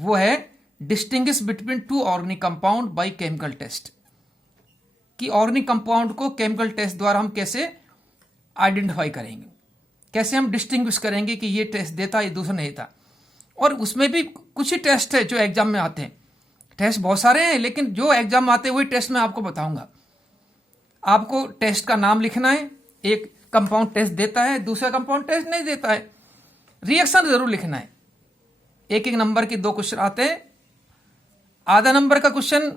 वो है distinguish between two organic compound by chemical test, कि ऑर्गेनिक कंपाउंड को केमिकल टेस्ट द्वारा हम कैसे आइडेंटिफाई करेंगे, कैसे हम डिस्टिंग्विश करेंगे कि ये टेस्ट देता ये दूसरा नहीं देता। और उसमें भी कुछ ही टेस्ट है जो एग्जाम में आते हैं, टेस्ट बहुत सारे हैं लेकिन जो एग्जाम में आते हैं वही टेस्ट मैं आपको बताऊंगा। आपको टेस्ट का नाम लिखना है, एक कंपाउंड टेस्ट देता है दूसरा कंपाउंड टेस्ट नहीं देता है, रिएक्शन जरूर लिखना है। एक एक नंबर के 2 क्वेश्चन आते हैं। आधा नंबर का क्वेश्चन,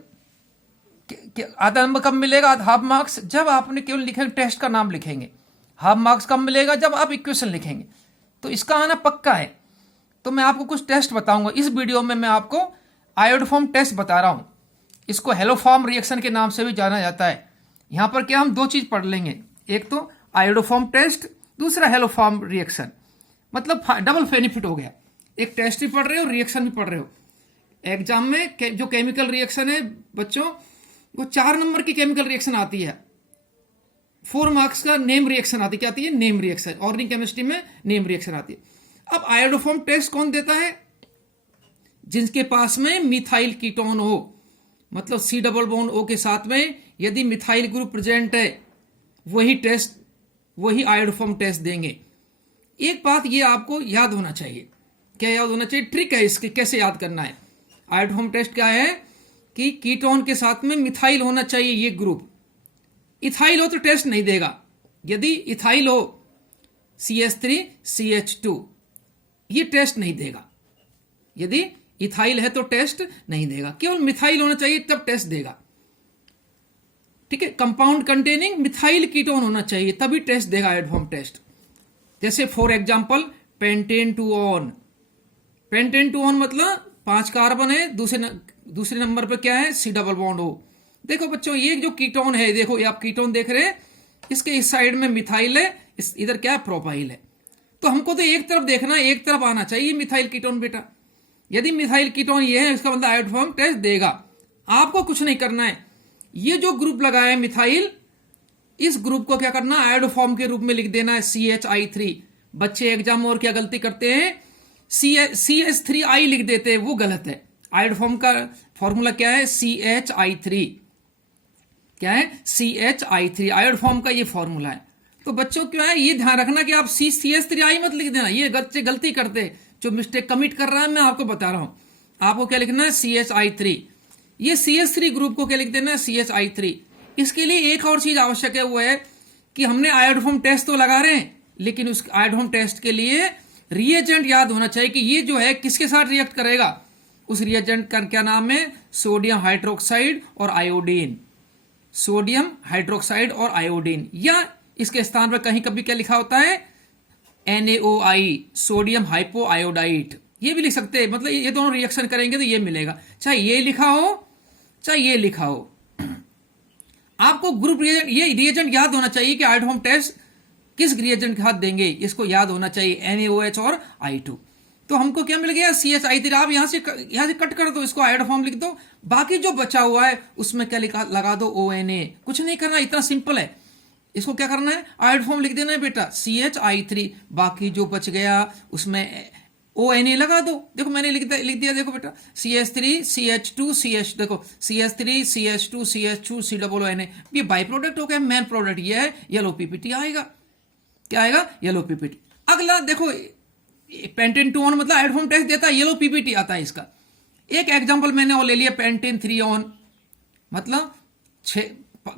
आधा नंबर कब मिलेगा, हाफ मार्क्स, जब आपने केवल लिखेंगे टेस्ट का नाम लिखेंगे। हाफ मार्क्स कब मिलेगा, जब आप इक्वेशन लिखेंगे। तो इसका आना पक्का है। तो मैं आपको कुछ टेस्ट बताऊंगा इस वीडियो में। मैं आपको आयोडोफॉर्म टेस्ट बता रहा हूं, इसको हेलोफॉर्म रिएक्शन के नाम से भी जाना जाता है। यहां पर क्या हम 2 चीज पढ़ लेंगे, एक तो आयोडोफॉर्म टेस्ट, दूसरा हेलोफॉर्म रिएक्शन। मतलब डबल बेनिफिट हो गया, एक टेस्ट भी पढ़ रहे हो रिएक्शन भी पढ़ रहे हो। एग्जाम में जो केमिकल रिएक्शन है बच्चों, वो 4 नंबर की केमिकल रिएक्शन आती है। 4 मार्क्स का नेम रिएक्शन आती है, क्या आती है, नेम रिएक्शन। ऑर्गेनिक केमिस्ट्री में नेम रिएक्शन आती है। अब आयोडोफॉर्म टेस्ट कौन देता है, जिनके पास में मिथाइल कीटोन हो, मतलब C डबल बॉन्ड O के साथ में यदि मिथाइल ग्रुप प्रेजेंट है, वही आयोडोफॉर्म टेस्ट देंगे। एक बात ये आपको याद होना चाहिए, क्या याद होना चाहिए, ट्रिक है इसके कैसे याद करना है। आयोडोफॉर्म टेस्ट क्या है कि कीटोन के साथ में मिथाइल होना चाहिए ये ग्रुप। इथाइल हो तो टेस्ट नहीं देगा। यदि इथाइल हो CH3CH2 ये टेस्ट नहीं देगा। यदि इथाइल है तो टेस्ट नहीं देगा, केवल मिथाइल होना चाहिए तब टेस्ट देगा। ठीक है, कंपाउंड कंटेनिंग मिथाइल कीटोन होना चाहिए तभी टेस्ट देगा आयोडोफॉर्म टेस्ट। जैसे for example pentane two on, pentane two on मतलब 5 कार्बन है, दूसरे नंबर पे क्या है, C डबल बॉन्ड O। देखो बच्चों ये जो कीटोन है, देखो ये आप कीटोन देख रहे हैं, इसके इस साइड में मिथाइल है, इधर क्या है, प्रोपाइल है। तो हमको तो एक तरफ देखना है, एक तरफ आना चाहिए मिथाइल कीटोन बेटा। यदि मिथाइल कीटोन ये है, इसका मतलब आयोडोफॉर्म टेस्ट देगा। आपको कुछ नहीं करना है, ये जो ग्रुप लगाया है मिथाइल, इस ग्रुप को क्या करना, आयोडोफॉर्म के रूप में लिख देना है CH3। बच्चे एग्जाम में और क्या गलती करते हैं, CH3I लिख देते हैं, वो गलत है। आयोडोफॉर्म का फॉर्मूला क्या है, CH3। क्या है, CH3 आयोडोफॉर्म का ये फॉर्मूला है। तो बच्चों क्या है, ये ध्यान रखना कि आप CH3I मत लिख देना, ये बच्चे गलती करते हैं। जो मिस्टेक कमिट कर रहा है मैं आपको बता रहा हूं। आपको क्या लिखना है, CH3। ये CH3 ग्रुप को क्या लिख देना है, CH3। इसके लिए एक और चीज आवश्यक है, वो है कि हमने आयोडोफॉर्म टेस्ट तो लगा रहे हैं, लेकिन उस आयोडोफॉर्म टेस्ट के लिए रिएजेंट याद होना चाहिए कि ये जो है किसके साथ रिएक्ट करेगा। उस रिएजेंट का क्या नाम है, सोडियम हाइड्रोक्साइड और आयोडीन। सोडियम हाइड्रोक्साइड और आयोडीन, या इसके स्थान पर कहीं कभी क्या लिखा होता है, NaOI, सोडियम हाइपो आयोडाइट, ये भी लिख सकते हैं। मतलब ये दोनों रिएक्शन करेंगे तो ये मिलेगा, चाहे ये लिखा हो चाहे ये लिखा हो। आपको ग्रुप रिएजेंट, ये रिएजेंट याद होना चाहिए कि आयोडोफॉर्म टेस्ट किस रिएजेंट के साथ देंगे, इसको याद होना चाहिए, NaOH और I2। तो हमको क्या मिल गया, CH3। आप यहां से कट कर दो, इसको आयोडोफॉर्म लिख दो, बाकी जो बचा हुआ है उसमें क्या लगा दो, ONA। कुछ नहीं करना, इतना सिंपल है। इसको क्या करना है, आयोडोफॉर्म लिख देना है बेटा, CH3। बाकी जो बच गया उसमें ONA लगा दो। देखो मैंने लिख दिया, देखो बेटा, CH3 CH2 CH, देखो CH3 CH2 CH2 C double ONA। ये बाई प्रोडक्ट हो गया, मेन प्रोडक्ट ये है, येलो PPT आएगा। क्या आएगा, येलो PPT। अगला देखो, पेंटेन 2 ऑन मतलब आयोडोफॉर्म टेस्ट देता है, येलो PPT आता है इसका। एक एग्जांपल मैंने और ले लिया, पेंटेन 3 ऑन, मतलब 6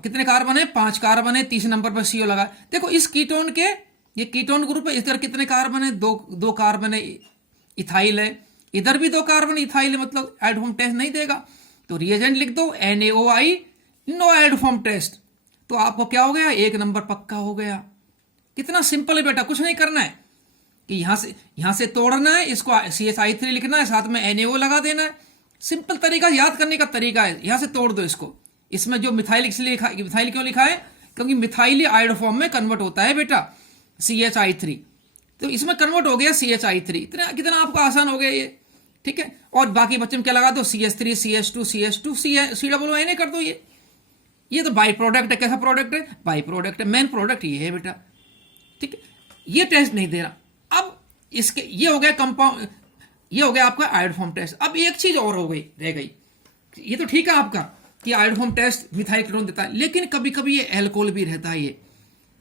कितने कार्बन है, 5 कार्बन है, तीसरे नंबर पर CO लगा। देखो इस कीटोन के, ये कीटोन ग्रुप है, इधर कितने कार्बन है, 2 कार्बन है, इथाइल है, इधर भी 2 कार्बन इथाइल है, मतलब आयोडोफॉर्म टेस्ट नहीं देगा। तो रिएजेंट लिख दो NaOI, नो आयोडोफॉर्म टेस्ट। तो आपको क्या हो गया, 1 नंबर पक्का हो गया। कितना सिंपल है बेटा, कुछ नहीं करना है कि यहां से तोड़ना है, इसको CH3 लिखना है, साथ में NaO लगा देना है। सिंपल तरीका, याद करने का तरीका है। यहां से तोड़ दो इसको। इसमें जो मिथाइल इसलिए लिखा, मिथाइल क्यों लिखा है, क्योंकि मिथाइल आयोडोफॉर्म में कन्वर्ट होता है बेटा, CH3। तो इसमें कन्वर्ट हो गया CH3। इतना कितना आपको आसान हो गया ये, ठीक है। और बाकी बच्चे में क्या लगा दो, CH3 CH2 CH2 C double ONA कर दो। ये तो बाई प्रोडक्ट है। कैसा प्रोडक्ट है, बाई प्रोडक्ट है। मेन प्रोडक्ट ये है बेटा, ठीक है। ये टेस्ट नहीं दे रहा। अब इसके ये हो गया कंपाउंड, ये हो गया आपका आयोडोफॉर्म टेस्ट। अब एक चीज और हो गई, रह गई। ये तो ठीक है आपका कि आयोडोफॉर्म टेस्ट मिथाइल कीटोन देता है, लेकिन कभी कभी ये एल्कोहल भी रहता है। ये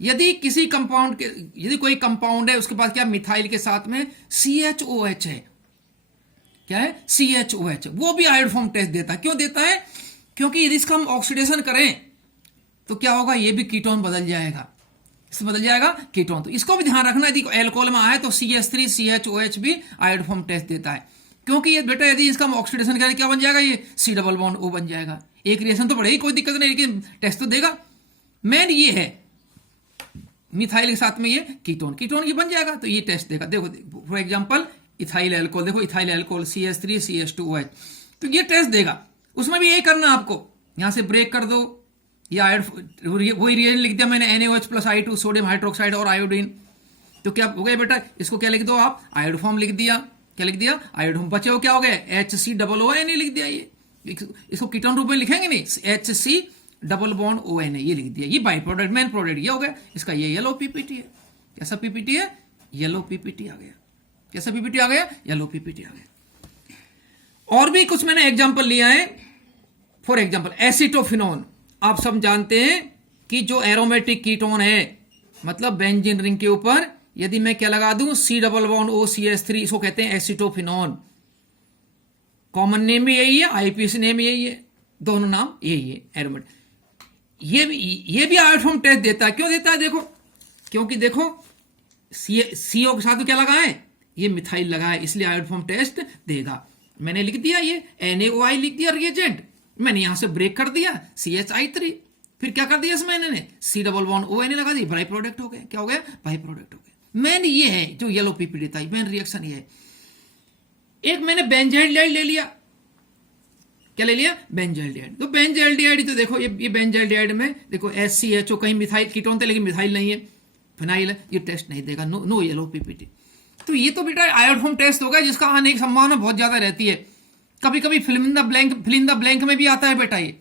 यदि किसी कंपाउंड के, यदि कोई कंपाउंड है उसके पास क्या मिथाइल के साथ में CHOH है, क्या है CHOH, वो भी आयोडोफॉर्म टेस्ट देता है। क्यों देता है? क्योंकि यदि इसका हम ऑक्सीडेशन करें तो क्या होगा, ये भी कीटोन बदल जाएगा, इससे बदल जाएगा कीटोन। तो इसको भी ध्यान रखना, यदि एल्कोहल में आए तो CH3 CHOH भी आयोडोफॉर्म टेस्ट देता है। क्योंकि ये बेटा यदि इसका हम ऑक्सीडेशन करें क्या बन जाएगा, ये C डबल बॉन्ड O बन जाएगा। एक रिएक्शन तो बढ़ेगी, कोई दिक्कत नहीं, लेकिन टेस्ट तो देगा। मेन ये है मिथाइल के साथ में ये कीटोन ये बन जाएगा, तो ये टेस्ट देगा। देखो फॉर एग्जांपल इथाइल अल्कोहल, देखो इथाइल अल्कोहल CH3 CH2OH, तो ये टेस्ट देगा। उसमें भी यही करना आपको, यहां से ब्रेक कर दो, या वही रिएजेंट लिख दिया मैंने NaOH plus I2 sodium hydroxide और आयोडीन। तो क्या हो गया बेटा, इसको क्या लिख दो आप, आयोडोफॉर्म लिख दिया। क्या लिख दिया, आयोडोफॉर्म। बचे हो क्या हो गया, HCOONA लिख दिया। ये इसको कीटोन रूप में लिखेंगे नहीं, HC डबल बॉन्ड ONA ये लिख दिया। ये बाई प्रोडक्ट, मेन प्रोडक्ट ये हो गया इसका। ये येलो PPT है। कैसा PPT है, येलो PPT आ गया। कैसा PPT आ गया, येलो PPT आ गया। और भी कुछ मैंने एग्जांपल लिया है। फॉर एग्जांपल एसिटोफिनोन, आप सब जानते हैं कि जो एरोमेटिक कीटोन है, मतलब बेंजीन रिंग के ऊपर यदि मैं क्या लगा दूं, C डबल बॉन्ड OCH3, इसको कहते हैं एसिटोफिनोन। कॉमन नेम भी यही है, IPC नेम यही है, दोनों नाम यही है एरोमेटिक। ये भी आयोडोफॉर्म टेस्ट देता है। क्यों देता है, देखो, क्योंकि देखो CO के साथ क्या लगा है, ये मिथाइल लगा है, इसलिए आयोडोफॉर्म टेस्ट देगा। मैंने लिख दिया ये NaOI लिख दिया रिएजेंट, मैंने यहां से ब्रेक कर दिया CHI3, फिर क्या कर दिया इसमें मैंने C डबल बॉन्ड ONA लगा दी, बाई प्रोडक्ट हो गया। क्या हो गया, बाई प्रोडक्ट हो गया। मेन ये है जो येलो PPT था, मेन रिएक्शन ये है। एक मैंने बेंजाइल्डिहाइड ले लिया, क्या ले लिया, बेंजाइल्डिहाइड। तो बेंजाइल्डिहाइड तो देखो ये बेंजाइल्डिहाइड में देखो SCHO, कहीं मिथाइल कीटोन थे लेकिन मिथाइल नहीं है, फिनाइल है, ये टेस्ट नहीं देगा, नो येलो PPT। तो ये तो बेटा आयोडोफॉर्म टेस्ट होगा जिसका आने की संभावना बहुत ज्यादा रहती है। कभी कभी फिल इन द ब्लैंक में भी आता है बेटा ये।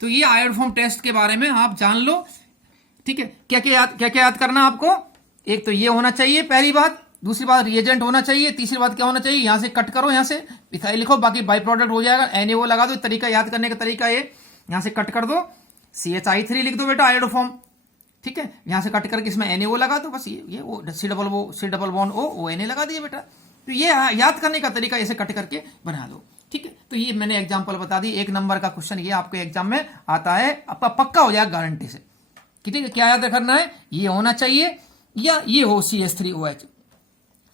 तो ये आयोडोफॉर्म टेस्ट के बारे में आप जान लो, ठीक है। क्या क्या याद करना आपको, एक तो ये होना चाहिए पहली बात, दूसरी बात रिएजेंट होना चाहिए, तीसरी बात क्या होना चाहिए, यहां से कट करो, यहां से मिथाइल लिखो, बाकी बाई प्रोडक्ट हो जाएगा, NaO लगा दो। तरीका याद करने का तरीका ये, यहां से कट कर दो, CHI3 लिख दो बेटा आयोडोफॉर्म, ठीक है। यहां से कट करके इसमें NaO लगा दो, बस ये C डबल बॉन्ड ONA लगा दिए बेटा। तो ये याद करने का तरीका ऐसे कट करके बना दो, ठीक है। तो ये मैंने एग्जाम्पल बता दी। 1 नंबर का क्वेश्चन ये आपके एग्जाम में आता है, आपका पक्का हो जाएगा गारंटी से, ठीक है। क्या याद करना है, ये होना चाहिए या ये हो CH3OH,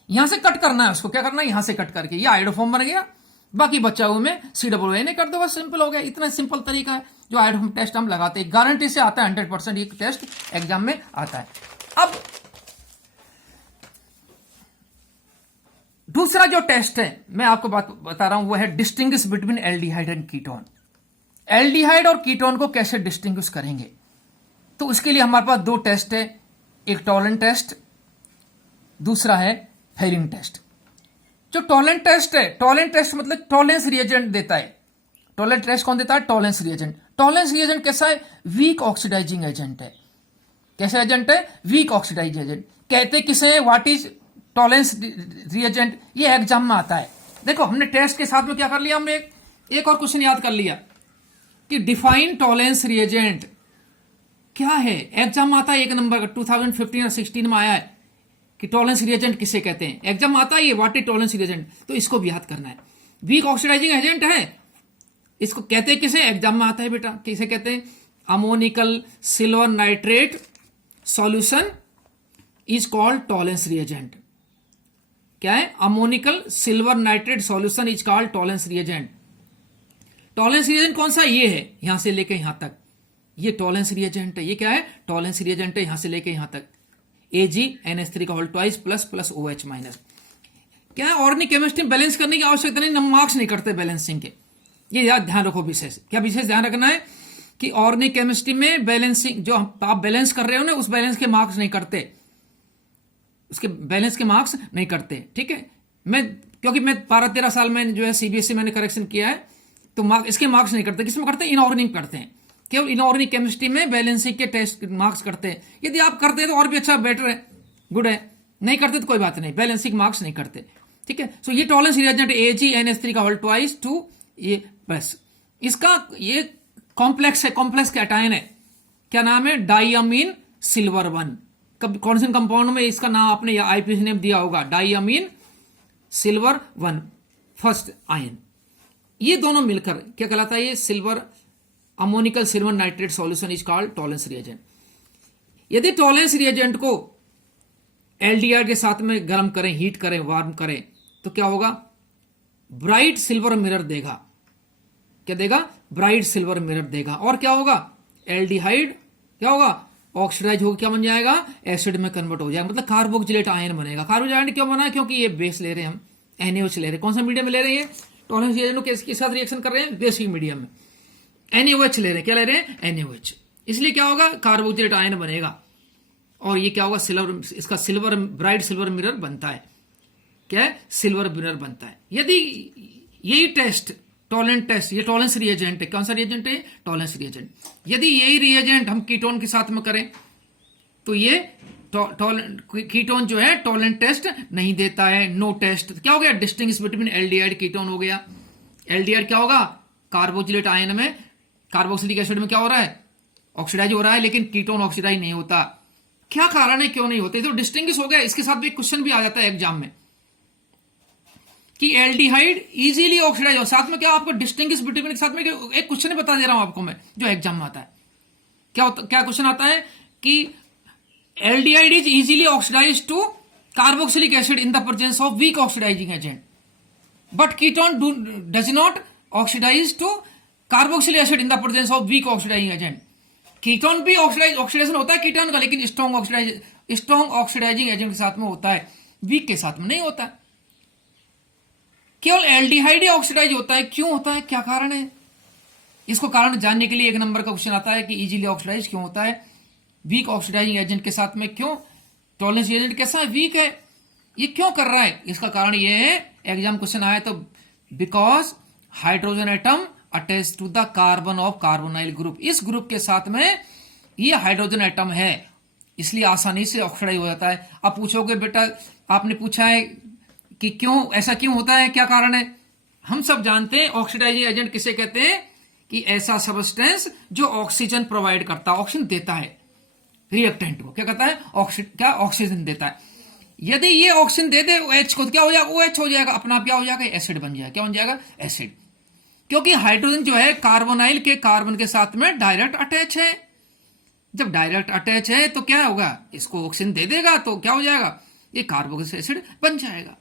यहां से कट करना है उसको। क्या करना है, यहां से कट करके ये आयोडोफॉर्म बन गया, बाकी बचा हुए में C डबल ONA कर दो, बस सिंपल हो गया। इतना सिंपल तरीका है जो आयोडोफॉर्म टेस्ट हम लगाते हैं, गारंटी से आता है, 100% ये टेस्ट एग्जाम में आता है। अब दूसरा जो टेस्ट है मैं आपको बता रहा हूं, वो है distinguish between aldehyde and ketone. Aldehyde और कीटोन को कैसे डिस्टिंग्विश करेंगे, तो उसके लिए हमारे पास 2 टेस्ट है, एक टॉलन टेस्ट, दूसरा है फेरिंग टेस्ट। जो टॉलन टेस्ट है, टॉलन टेस्ट मतलब टॉलेंस रिएजेंट देता है। टॉलन टेस्ट कौन देता है, टॉलेंस रिएजेंट। टॉलेंस रिएजेंट कैसा है, वीक ऑक्सीडाइजिंग एजेंट है। कैसा एजेंट है, वीक ऑक्सीडाइजिंग एजेंट। कहते किसे, व्हाट इज टॉलेंस रिएजेंट, ये एग्जाम में आता है। देखो हमने टेस्ट के साथ में क्या कर लिया, हमने एक और क्वेश्चन याद कर लिया कि डिफाइन टॉलेंस रिएजेंट क्या है, एग्जाम में आता है 1 नंबर का, 2015 और 16 में आया है कि टॉलेंस रिएजेंट किसे कहते हैं, एग्जाम आता है ये, व्हाट इज टॉलेंस रिएजेंट। तो इसको भी याद करना है। वीक ऑक्सीडाइजिंग एजेंट है, इसको कहते हैं किसे, एग्जाम में आता है बेटा, किसे कहते हैं, ammoniacal silver nitrate solution is called Tollens reagent. क्या है, ammoniacal silver nitrate solution is called Tollens reagent. Tollens reagent कौन सा, ये है, यहां से लेके यहां तक, ये टॉलेंस रिएजेंट है। ये क्या है, टॉलेंस रिएजेंट है, यहां से लेके यहां तक, AgNH3 का whole twice plus OH minus. क्या है, ऑर्गेनिक केमिस्ट्री बैलेंस करने की आवश्यकता नहीं, मार्क्स नहीं करते बैलेंसिंग के, ये याद ध्यान रखो। विशेष क्या विशेष ध्यान रखना है कि ऑर्गेनिक केमिस्ट्री में बैलेंसिंग, जो आप बैलेंस कर रहे हो ना, उस बैलेंस के मार्क्स नहीं करते, उसके बैलेंस के मार्क्स नहीं करते, ठीक है। क्योंकि मैं 12-13 साल में जो है CBSE मैंने करेक्शन किया है, तो इसके मार्क्स नहीं करते। किसमें करते हैं, इनऑर्गेनिक करते हैं, केवल इनऑर्गेनिक केमिस्ट्री में बैलेंसिंग के टेस्ट मार्क्स करते हैं। यदि आप करते हैं तो और भी अच्छा, बेटर है, गुड है। नहीं करते तो कोई बात नहीं, बैलेंसिंग मार्क्स नहीं करते। ठीक है। सो ये टॉलरेंस रिएजेंट AgNH3 का होल ट्वाइस टू ये प्लस, इसका ये कॉम्प्लेक्स है, कॉम्प्लेक्स कैटायन है, क्या नाम है, डाइअमीन सिल्वर 1। कौन से कंपाउंड में इसका नाम आपने आईपीसी नेम दिया होगा, डाइअमीन सिल्वर 1 फर्स्ट आयन। ये दोनों मिलकर क्या कहलाता है, ये silver ammoniacal silver nitrate solution is called tolerance reagent. यदि टॉलरेंस रिएजेंट को एलडीआर के साथ में गर्म करें, हीट करें, वार्म करें, तो क्या होगा, ब्राइट सिल्वर मिरर देगा। क्या देगा, ब्राइट सिल्वर मिरर देगा। और क्या होगा, एल्डिहाइड क्या होगा, ऑक्सीडाइज होकर क्या बन जाएगा, एसिड में कन्वर्ट हो जाएगा, मतलब कार्बोक्सिलेट आयन बनेगा। कार्बोक्सिलेट आयन क्यों बना है, क्योंकि ये बेस ले रहे हैं हम, NaOH ले रहे हैं। कौन सा मीडियम में ले रहे हैं, टॉलरेंस रिएजेंट के साथ रिएक्शन कर रहे हैं, बेसिक मीडियम में NaOH ले रहे हैं। क्या ले रहे हैं, NaOH। इसलिए क्या होगा, कार्बोक्सिलेट आयन बनेगा। और ये क्या होगा, सिल्वर, इसका सिल्वर ब्राइट सिल्वर मिरर बनता है। क्या है, सिल्वर मिरर बनता है। यदि यही टेस्ट टॉलरेंट टेस्ट, ये टॉलरेंस रिएजेंट है, कौन सा रिएजेंट है, टॉलरेंस रिएजेंट। यदि यही रिएजेंट हम कीटोन के साथ में करें तो ये कीटोन जो है टॉलरेंट टेस्ट नहीं देता है, नो टेस्ट। क्या हो गया, डिस्टिंग्विश बिटवीन एल्डिहाइड कीटोन हो गया। एल्डिहाइड क्या होगा, कार्बोक्सिलेट आयन में, कार्बोक्सिलिक एसिड में क्या हो रहा है, ऑक्सीडाइज हो रहा है, लेकिन कीटोन ऑक्सीडाइज नहीं होता। क्या कारण है, क्यों नहीं होते, तो डिस्टिंग्विश हो गया। इसके साथ भी क्वेश्चन भी आ जाता है एग्जाम में कि एल्डिहाइड इजीली ऑक्सीडाइज हो, साथ में क्या आपको डिस्टिंग्विश बिटवीन के साथ में एक क्वेश्चन बता दे रहा हूं आपको मैं, जो एग्जाम में आता है। क्या क्वेश्चन आता है कि aldehyde is easily oxidise to carboxylic acid in the presence of weak oxidising agent, but ketone does not oxidise to carboxylic acid in the presence of weak oxidising agent. Ketone भी oxidation होता है ketone का, लेकिन strong oxidising agent के साथ में होता है, वीक के साथ में नहीं होता है। केवल एल्डिहाइड ही ऑक्सीडाइज होता है, क्यों होता है, क्या कारण है। इसको कारण जानने के लिए एक नंबर का क्वेश्चन आता है कि इजीली ऑक्सीडाइज क्यों होता है, वीक ऑक्सीडाइजिंग एजेंट के साथ में क्यों, टॉलरेंस एजेंट कैसा है, वीक है, ये क्यों कर रहा है। इसका कारण ये है, एग्जाम क्वेश्चन आया तो, because hydrogen atom attach to the carbon of carbonyl group, इस ग्रुप के साथ में ये हाइड्रोजन एटम है, इसलिए आसानी से ऑक्सीडाइज हो जाता है। अब पूछोगे बेटा, आपने पूछा है कि क्यों ऐसा क्यों होता है, क्या कारण है। हम सब जानते हैं ऑक्सीडाइजिंग एजेंट किसे कहते हैं, कि ऐसा सबस्टेंस जो ऑक्सीजन प्रोवाइड करता है, ऑक्सीजन देता है रिएक्टेंट को, क्या कहता है, क्या ऑक्सीजन देता है। यदि ये ऑक्सीजन दे दे OH को, तो क्या हो जाएगा, OH हो जाएगा, अपना आप क्या हो जाएगा, एसिड बन जाएगा। क्या बन जाएगा, एसिड, क्योंकि हाइड्रोजन जो है कार्बोनाइल के कार्बन के साथ में डायरेक्ट अटैच है। जब डायरेक्ट अटैच है तो क्या होगा, इसको ऑक्सीजन दे देगा, तो क्या हो जाएगा, ये कार्बोक्सिलिक एसिड बन जाएगा।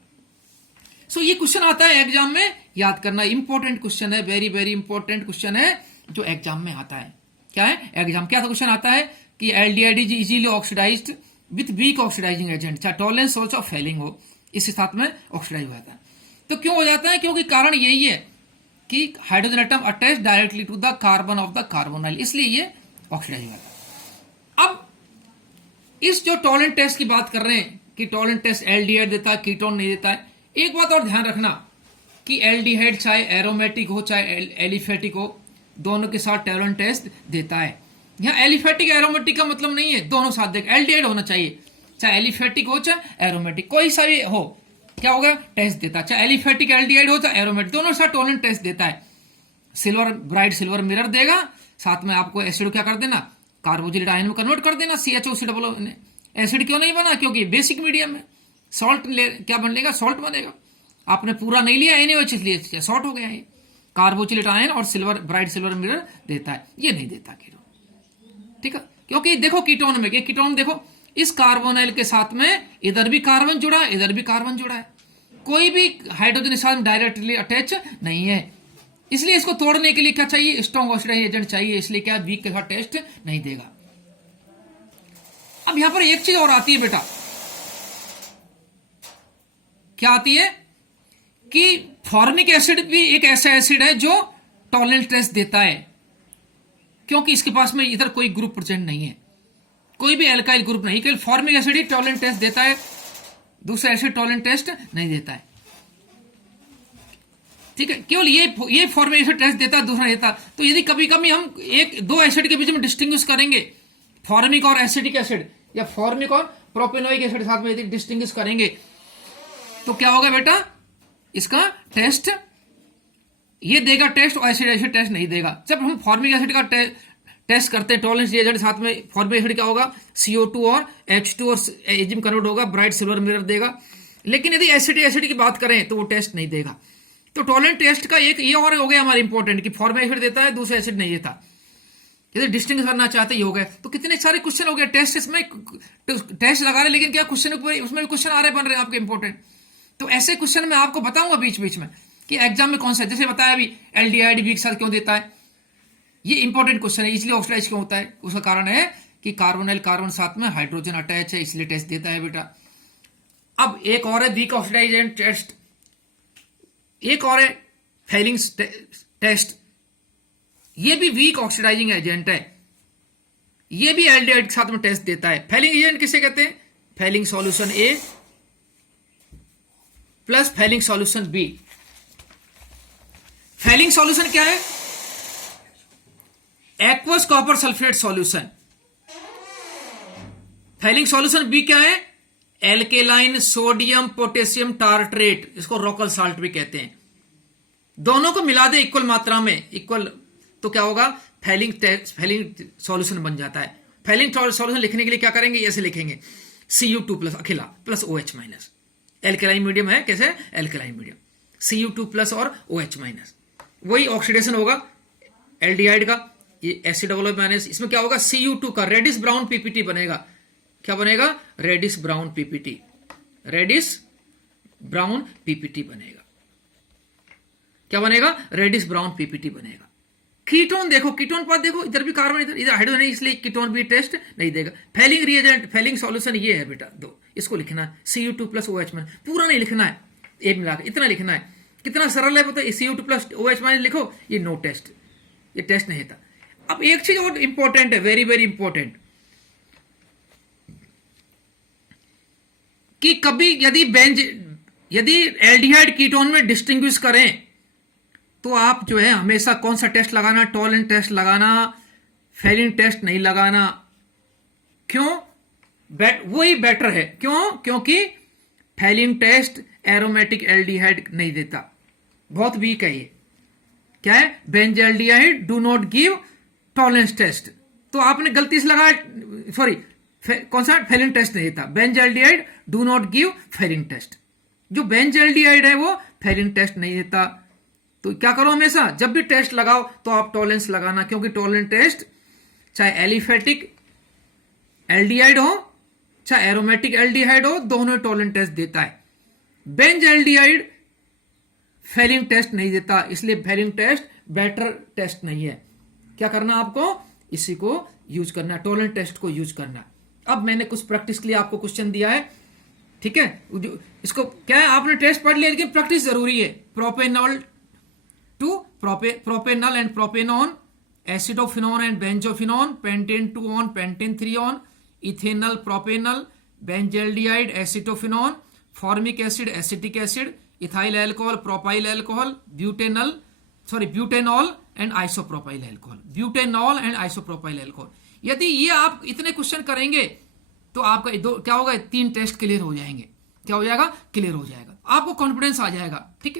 सो ये क्वेश्चन आता है एग्जाम में, याद करना, इंपॉर्टेंट क्वेश्चन है, वेरी वेरी इंपॉर्टेंट क्वेश्चन है जो एग्जाम में आता है। क्या है, एग्जाम क्या क्वेश्चन आता है कि aldehyde is easily oxidised with weak oxidising agent, चाहे टॉलरेंस सोल्स ऑफ फेलिंग हो, इसके साथ में ऑक्सीडाइज हो जाता है। तो क्यों हो जाता है, क्योंकि कारण यही है कि hydrogen atom attach directly to the carbon of the carbonyl, इसलिए ये ऑक्सीडाइज हो जाता है। अब इस जो टॉलरेंट टेस्ट की बात कर रहे हैं कि टॉलरेंट टेस्ट एल्डिहाइड देता है, कीटोन नहीं देता है। एक बात और ध्यान रखना कि एल्डिहाइड चाहे एरोमेटिक हो चाहे एलिफेटिक हो, दोनों के साथ टॉलरेंट टेस्ट देता है। यहाँ एलिफेटिक एरोमेटिक का मतलब नहीं है, दोनों साथ देख, एल्डिहाइड होना चाहिए, चाहे एलिफेटिक हो चाहे एरोमेटिक, कोई सा भी हो, क्या होगा, टेस्ट देता है, चाहे एलिफेटिक एल्डिहाइड हो चाहे एरोमेटिक, दोनों साथ टॉलरेंट टेस्ट देता है। सिल्वर ब्राइट सिल्वर मिरर देगा, साथ में आपको एसिड क्या कर देना, कार्बोक्सिलिक आयन में कन्वर्ट कर देना, CHO एसिड क्यों नहीं बना, क्योंकि बेसिक मीडियम है, सॉल्ट क्या बनेगा, सॉल्ट बनेगा। आपने पूरा नहीं लिया NaOH, इसलिए सॉल्ट हो गया है। कार्बोक्सिलेट आयन और सिल्वर ब्राइट सिल्वर मिरर देता है, ये नहीं देता कीटोन, ठीक है। क्योंकि देखो कीटोन में, ये कीटोन देखो, इस कार्बोनाइल के साथ में इधर भी कार्बन जुड़ा है, इधर भी कार्बन जुड़ा है, कोई भी हाइड्रोजन साथ डायरेक्टली अटैच नहीं है, इसलिए इसको तोड़ने के लिए क्या चाहिए, स्ट्रॉन्ग ऑक्सीडाइजिंग एजेंट चाहिए, इसलिए क्या वीक के साथ टेस्ट नहीं देगा। अब यहां पर एक चीज और आती है बेटा, क्या आती है कि फॉर्मिक एसिड भी एक ऐसा एसिड है जो टॉलरेंट टेस्ट देता है, क्योंकि इसके पास में इधर कोई ग्रुप प्रेजेंट नहीं है, कोई भी एल्काइल ग्रुप नहीं, केवल फॉर्मिक एसिड ही टॉलरेंट टेस्ट देता है, दूसरा एसिड टॉलरेंट टेस्ट नहीं देता है, ठीक है। केवल ये फॉर्मिक एसिड टेस्ट देता है, दूसरा देता। तो यदि कभी कभी हम एक दो एसिड के बीच में डिस्टिंग्विश करेंगे, फॉर्मिक और एसिडिक एसिड या फॉर्मिक और प्रोपेनोइक एसिड साथ में यदि डिस्टिंग्विश करेंगे, तो क्या होगा बेटा, इसका टेस्ट ये देगा टेस्ट, और एसिड एसिड टेस्ट नहीं देगा। जब हम फॉर्मिक एसिड का टेस्ट करते हैं टॉलरेंस रिएजेंट, साथ में फॉर्मिक एसिड क्या होगा, CO2 और H2 और एजिम कन्वर्ट होगा, ब्राइट सिल्वर मिरर देगा। लेकिन यदि एसिड एसिड की बात करें तो वो टेस्ट नहीं देगा। तो टॉलरेंस टेस्ट का एक ये और हो गया हमारा इंपॉर्टेंट कि फॉर्मिक एसिड देता है, दूसरा एसिड नहीं देता। यदि डिस्टिंग करना चाहते ही हो गए। तो कितने सारे क्वेश्चन हो गए टेस्ट, इसमें टेस्ट लगा रहे लेकिन क्या क्वेश्चन उसमें भी क्वेश्चन आ रहे बन रहे हैं आपके इंपॉर्टेंट। तो ऐसे क्वेश्चन मैं आपको बताऊंगा बीच बीच में कि एग्जाम में कौन सा, जैसे बताया अभी एल्डिहाइड भी एक साथ क्यों देता है, ये इंपॉर्टेंट क्वेश्चन है। इसलिए ऑक्सीडाइज क्यों होता है, उसका कारण है कि कार्बोनिल कार्बन साथ में हाइड्रोजन अटैच है, इसलिए टेस्ट देता है बेटा। अब एक और है वीक ऑक्सीडाइजेशन टेस्ट, एक और है फेलिंग्स टेस्ट। ये भी वीक ऑक्सीडाइजिंग एजेंट है, ये भी एल्डिहाइड के साथ में टेस्ट देता है। फेलिंग एजेंट किसे कहते हैं, Fehling solution A plus Fehling solution B. Fehling solution क्या है, aqueous copper sulphate solution. Fehling solution B क्या है, एल्केलाइन सोडियम पोटेशियम टार्ट्रेट, इसको रोकल साल्ट भी कहते हैं। दोनों को मिला दे इक्वल मात्रा में, इक्वल, तो क्या होगा, फेलिंग सॉल्यूशन बन जाता है। फेलिंग सॉल्यूशन लिखने के लिए क्या करेंगे, ऐसे लिखेंगे Cu2 प्लस अकेला plus OH minus. Alkaline medium है, कैसे, एल्केलाइन मीडियम, Cu2 प्लस और OH माइनस। वही ऑक्सीडेशन होगा एल्डिहाइड का, ये एसिड डबल माइनस, इसमें क्या होगा, Cu2 का रेडिश ब्राउन पीपीटी बनेगा। क्या बनेगा, reddish brown PPT, reddish brown PPT बनेगा। क्या बनेगा, रेडिश ब्राउन पीपीटी बनेगा। कीटोन देखो, कीटोन पर देखो, इधर भी कार्बन, इधर हाइड्रोजन नहीं, इसलिए कीटोन भी टेस्ट नहीं देगा। फेलिंग रिएजेंट, फेलिंग सॉल्यूशन ये है बेटा, दो, इसको लिखना है Cu2 प्लस OH माइनस, पूरा नहीं लिखना है, एक मिलाकर इतना लिखना है। कितना सरल है पता है, Cu2 प्लस OH माइनस लिखो, ये नो टेस्ट, ये टेस्ट नहीं था। अब एक चीज और इंपॉर्टेंट है, वेरी वेरी इंपॉर्टेंट, कि कभी यदि एल्डिहाइड कीटोन में डिस्टिंग्विश करें तो आप जो है हमेशा कौन सा टेस्ट लगाना, टॉलरेंस टेस्ट लगाना, फेलिंग टेस्ट नहीं लगाना। क्यों, वही बेटर है। क्यों, क्योंकि फेलिंग टेस्ट एरोमेटिक एल्डिहाइड नहीं देता, बहुत वीक है ये। क्या है, benzaldehyde do not give Tollens test, तो आपने गलती से लगाया, सॉरी, कौन सा, फेलिंग टेस्ट नहीं देता। Benzaldehyde do not give Fehling test, जो बेंजल्डिहाइड है वो फेलिंग टेस्ट नहीं देता। तो क्या करो, हमेशा जब भी टेस्ट लगाओ तो आप टॉलरेंस लगाना, क्योंकि टॉलरेंस टेस्ट चाहे एलिफेटिक एल्डिहाइड हो चाहे एरोमेटिक एल्डिहाइड हो, दोनों टॉलरेंस टेस्ट देता है। बेंज एल्डिहाइड फेलिंग टेस्ट नहीं देता, इसलिए फेलिंग टेस्ट बेटर टेस्ट नहीं है। क्या करना आपको, इसी को यूज करना, टॉलरेंस टेस्ट को यूज करना। अब मैंने कुछ प्रैक्टिस के लिए आपको क्वेश्चन दिया है, ठीक है। इसको क्या है, आपने टेस्ट पढ़ लिया लेकिन प्रैक्टिस जरूरी है। Propanol two propanol and propanone, acetophenone and benzophenone, pentan 2 one, pentan 3 one, ethanol propanol, benzaldehyde acetophenone, formic acid acetic acid, ethyl alcohol propyl alcohol, butanol and isopropyl alcohol, butanol and isopropyl alcohol. यदि ये आप इतने question करेंगे तो आपका क्या होगा, 3 test clear हो जाएंगे। क्या हो जाएगा, क्लियर हो जाएगा, आपको कॉन्फिडेंस आ जाएगा, ठीक है।